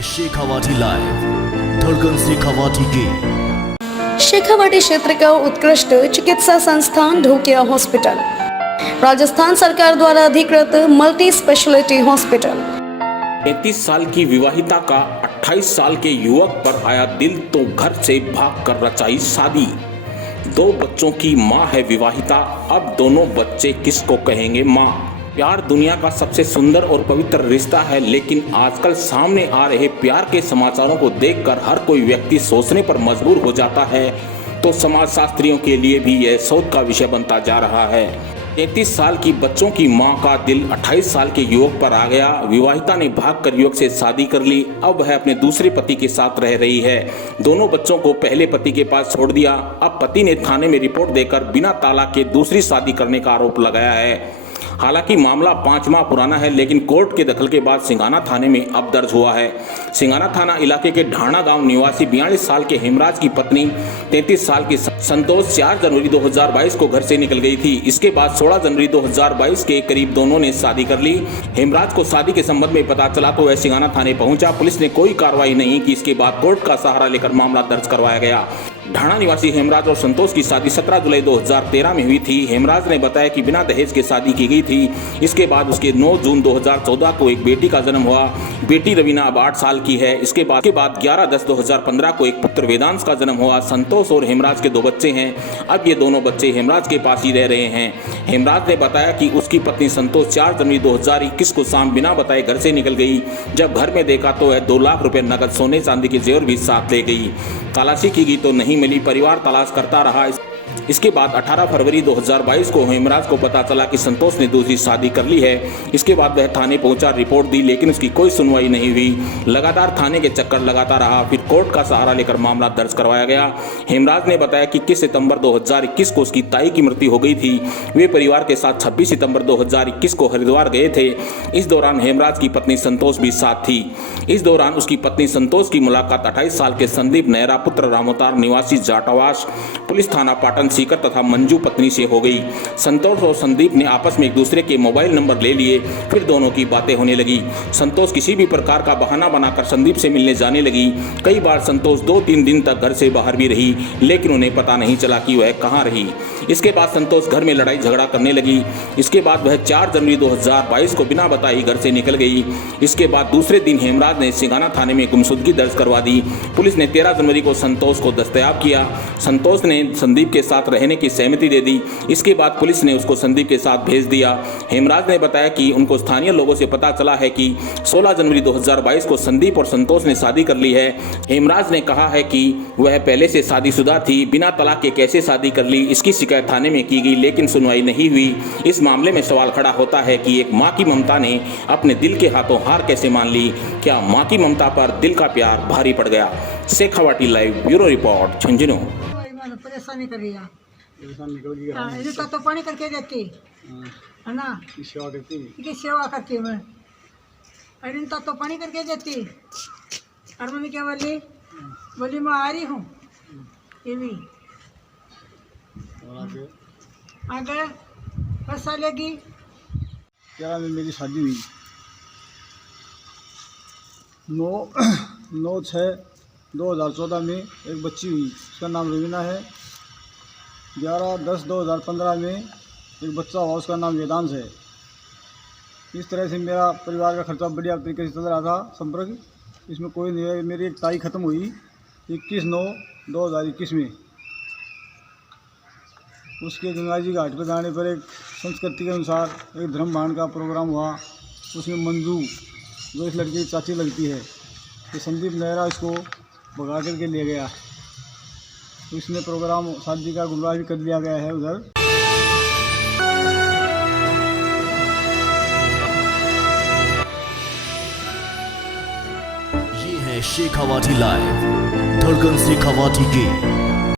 है शेखावाटी लाइव, धड़कन शेखावाटी की। शेखावाटी क्षेत्र का उत्कृष्ट चिकित्सा संस्थान ढोकिया हॉस्पिटल, राजस्थान सरकार द्वारा अधिकृत मल्टी स्पेशलिटी हॉस्पिटल। 33 साल की विवाहिता का 28 साल के युवक पर आया दिल तो घर से भागकर रचाई शादी। 2 बच्चों की मां है विवाहिता, अब दोनों बच्चे किसको कहेंगे मां। प्यार दुनिया का सबसे सुंदर और पवित्र रिश्ता है, लेकिन आजकल सामने आ रहे प्यार के समाचारों को देखकर हर कोई व्यक्ति सोचने पर मजबूर हो जाता है, तो समाजशास्त्रियों के लिए भी यह शोध का विषय बनता जा रहा है। 33 साल की बच्चों की मां का दिल 28 साल के युवक पर आ गया। विवाहिता ने भागकर युवक से शादी कर ली, अब वह अपने दूसरे पति के साथ रह रही है। दोनों बच्चों को पहले पति के पास छोड़ दिया। अब पति ने थाने में रिपोर्ट देकर बिना तालाक के दूसरी शादी करने का आरोप लगाया है। हालांकि मामला 5 माह पुराना है, लेकिन कोर्ट के दखल के बाद सिंघाना थाने में अब दर्ज हुआ है। सिंघाना थाना इलाके के ढाणा गांव निवासी 42 साल के हेमराज की पत्नी 33 साल की संतोष 4 जनवरी 2022 को घर से निकल गई थी। इसके बाद 16 जनवरी 2022 के करीब दोनों ने शादी कर ली। हेमराज को शादी के संबंध में पता चला तो वह सिंघाना थाने पहुंचा। पुलिस ने कोई कार्रवाई नहीं की। इसके बाद कोर्ट का सहारा लेकर मामला दर्ज करवाया गया। ढाणा निवासी हेमराज और संतोष की शादी 17 जुलाई 2013 में हुई थी। हेमराज ने बताया कि बिना दहेज के शादी की गई थी। इसके बाद उसके 9 जून 2014 को एक बेटी का जन्म हुआ। बेटी रवीना अब 8 साल की है। इसके बाद 11/10/2015 को एक पुत्र वेदांश का जन्म हुआ। संतोष और हेमराज के 2 बच्चे हैं। अब ये दोनों बच्चे हेमराज के पास ही रह रहे हैं। हेमराज ने बताया कि उसकी पत्नी संतोष 4 जनवरी 2021 को शाम बिना बताए घर से निकल गई। जब घर में देखा तो वह 2 लाख रुपए नकद सोने चांदी के जेवर भी साथ ले गई। तलाशी की गई तो नहीं मिली। परिवार तलाश करता रहा। इसके बाद 18 फरवरी 2022 को हेमराज को पता चला कि संतोष ने दूसरी शादी कर ली है। इसके बाद वह थाने पहुंचा, रिपोर्ट दी, लेकिन उसकी कोई सुनवाई नहीं हुई। लगातार थाने के चक्कर लगाता रहा। फिर कोर्ट का सहारा लेकर मामला दर्ज करवाया गया। हेमराज ने बताया कि 21 सितंबर 2021 को उसकी ताई की मृत्यु हो गई थी। वे परिवार के साथ 26 सितंबर 2021 को हरिद्वार गए थे। इस दौरान हेमराज की पत्नी संतोष भी साथ थी। इस दौरान उसकी पत्नी संतोष की मुलाकात 28 साल के संदीप नेहरा पुत्र रामोतार निवासी जाटावास पुलिस थाना पाटन सीकर तथा मंजू पत्नी से हो गई। संतोष और संदीप ने आपस में एक दूसरे के मोबाइल नंबर ले लिए। फिर दोनों की बातें होने लगी। संतोष किसी भी प्रकार का बहाना बनाकर संदीप से मिलने जाने लगी। कई बार संतोष 2-3 दिन तक घर से बाहर भी रही, लेकिन उन्हें पता नहीं चला कि वह कहाँ रही। इसके बाद संतोष घर में लड़ाई झगड़ा करने लगी। इसके बाद वह 4 जनवरी 2022 को बिना बताई घर से निकल गई। इसके बाद दूसरे दिन हेमराज ने सिंघाना थाने में गुमशुदगी दर्ज करवा दी। पुलिस ने 13 जनवरी को संतोष को दस्तयाब किया। संतोष ने संदीप के साथ रहने की सहमति दे दी। इसके बाद पुलिस ने उसको संदीप के साथ भेज दिया। हेमराज ने बताया कि उनको स्थानीय लोगों से पता चला है कि 16 जनवरी 2022 को संदीप और संतोष ने शादी कर ली है। हेमराज ने कहा है कि वह पहले से शादीशुदा थी, बिना तलाक के कैसे शादी कर ली। इसकी शिकायत थाने में की गई, लेकिन सुनवाई नहीं हुई। इस मामले में सवाल खड़ा होता है कि एक माँ की ममता ने अपने दिल के हाथों हार कैसे मान ली। क्या माँ की ममता पर दिल का प्यार भारी पड़ गया। Shekhawati live bureau report Jhunjhunu. परेशानी कर रही है, इसका तो पानी करके देती है ना, सेवा करती है, सेवा करती है मैं। अरे इनका तो पानी करके देती। और मम्मी क्या बोली मैं आ रही हूँ। ये भी आगे बस लेगी। क्या मेरी शादी हुई 9/6/2014 में एक बच्ची हुई, उसका नाम रवीना है। 11/10/2015 में एक बच्चा हुआ, उसका नाम वेदांश है। इस तरह से मेरा परिवार का खर्चा बढ़िया तरीके से चल रहा था। संपर्क इसमें कोई नहीं है। मेरी एक ताई ख़त्म हुई 21/9/2021 में। उसके गंगा जी घाट पर जाने पर एक संस्कृति के अनुसार एक धर्म भान का प्रोग्राम हुआ। उसमें मंजू जो इस लड़की की चाची लगती है, तो संदीप नेहरा इसको भगा करके ले गया। तो इसमें प्रोग्राम शादी का गुमराह भी कर दिया गया है उधर। ये है शेखावाटी लाइव, धड़कन शेखावाटी की।